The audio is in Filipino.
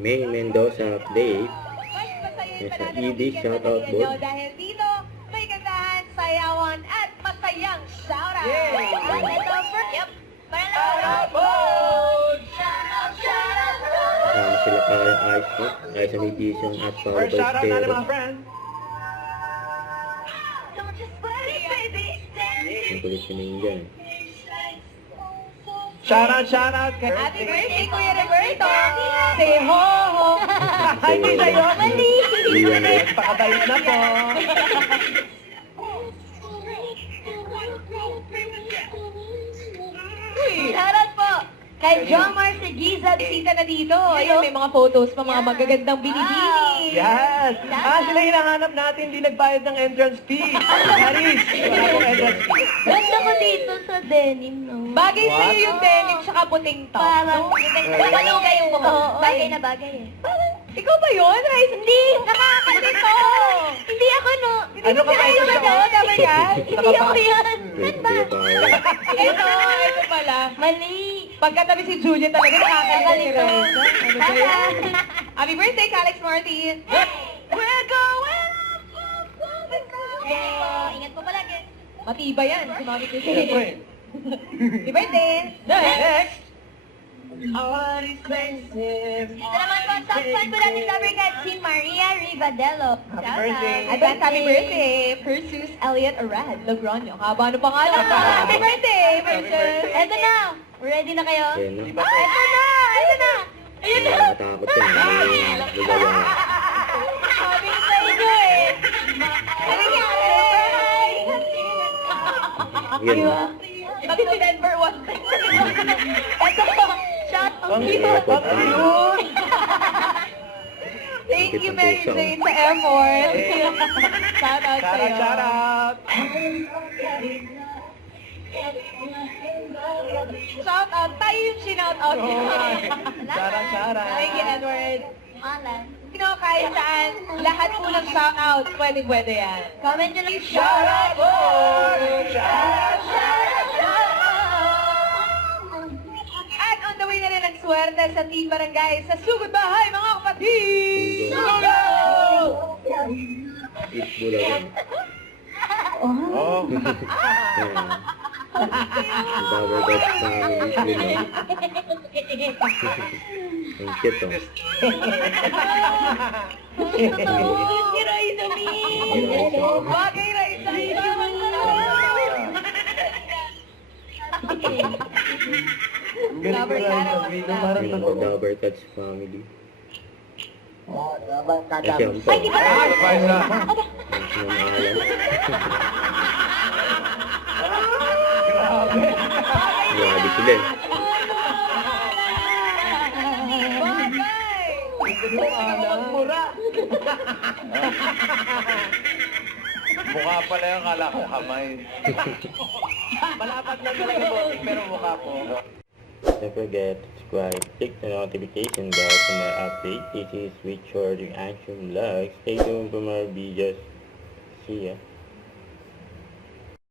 May Mendoza update. Yes, sa ED shoutout po. Dahil dito, may kantahan, sayawan, at masayang shoutout. Yay! At ito, yep. Kasama sila para ayos po. Ayos ang edition at para First shoutout natin Balestero. mga friends. Ang kulit si Ninja. Shoutout kay... Happy birthday, Kuya Roberto! Say ho ho! Hindi sa'yo. Mali! Lian Red. Pakabait na po. Shoutout po! Kay Jomar Seguiza, bisita na dito. Ayun, may mga photos pa, mga magagandang binibini. Yes! Sila hinahanap natin, hindi nagbayad ng entrance fee. Haris, wala pong entrance fee. Ganda ko dito sa denim, no? Bagay What? sa'yo yung denim tsaka puting top. Parang, Malugay yung buhok. Oo, bagay na bagay eh. Ikaw ba yun, Rice? Hindi! Nakakalito! Hindi ako, no? Ano ka ba Ikaw ito? ba yun? Tama yan? Hindi ako yan. Kuya Power. Ito pala. Mali. Pagkatabi si Julia talaga nakakalito si Nakakalito. Rice. Ano ba yun? Happy birthday, Alex Martin! We're going Ingat po palagi. Matibay yan, si Mami Christine. Siyempre. Happy birthday! Next! Ito naman po, top 5 po natin sa African, si Maria Rivadelo. Happy birthday. Advance happy birthday, Perseus Elliot Arad, Logronio. Haba ano pangalan? Happy birthday, Perseus! Ito na. Ready na kayo? Ayan na. Di ba po? Ito na! Ito na! Ayun na! Nakatakot yan. Lugawan. Sabi ko sa inyo eh. Ano nangyari? Yan na. Pag November 1. Ito, shout out Ang to you. cute! Ang cute! Thank you, Mary Jane, sa effort. Shout out sa'yo. Shoutout! Shout out. Tayo yung shinout out. Shoutout! Thank you, Edward. Alan. Sino kahit saan, lahat po ng shout out, pwede yan. Comment nyo lang Shoutout po! At on the way na rin ang swerte sa Team Barangay sa Sugod Bahay, mga kapatid! Eat bulagan. Oh! Power Dutch family. Lino. Ang cute oh. Si Raisa Mi. Bagay na isa Galing ko lang sa video, parang Yung totoo. Dabber Cats family. Ay, Ay, siyempre. di ba? Ay, Raisa! Ang sinamalan. Grabe! Grabe sila eh. Hindi mo alam. Mura! Mukha pala yung kala ko kamay. Malapad na talaga po, pero mukha po. Don't forget to subscribe, click the notification bell for more updates. This is Richard Reaction Vlog. Stay tuned for more videos. See ya.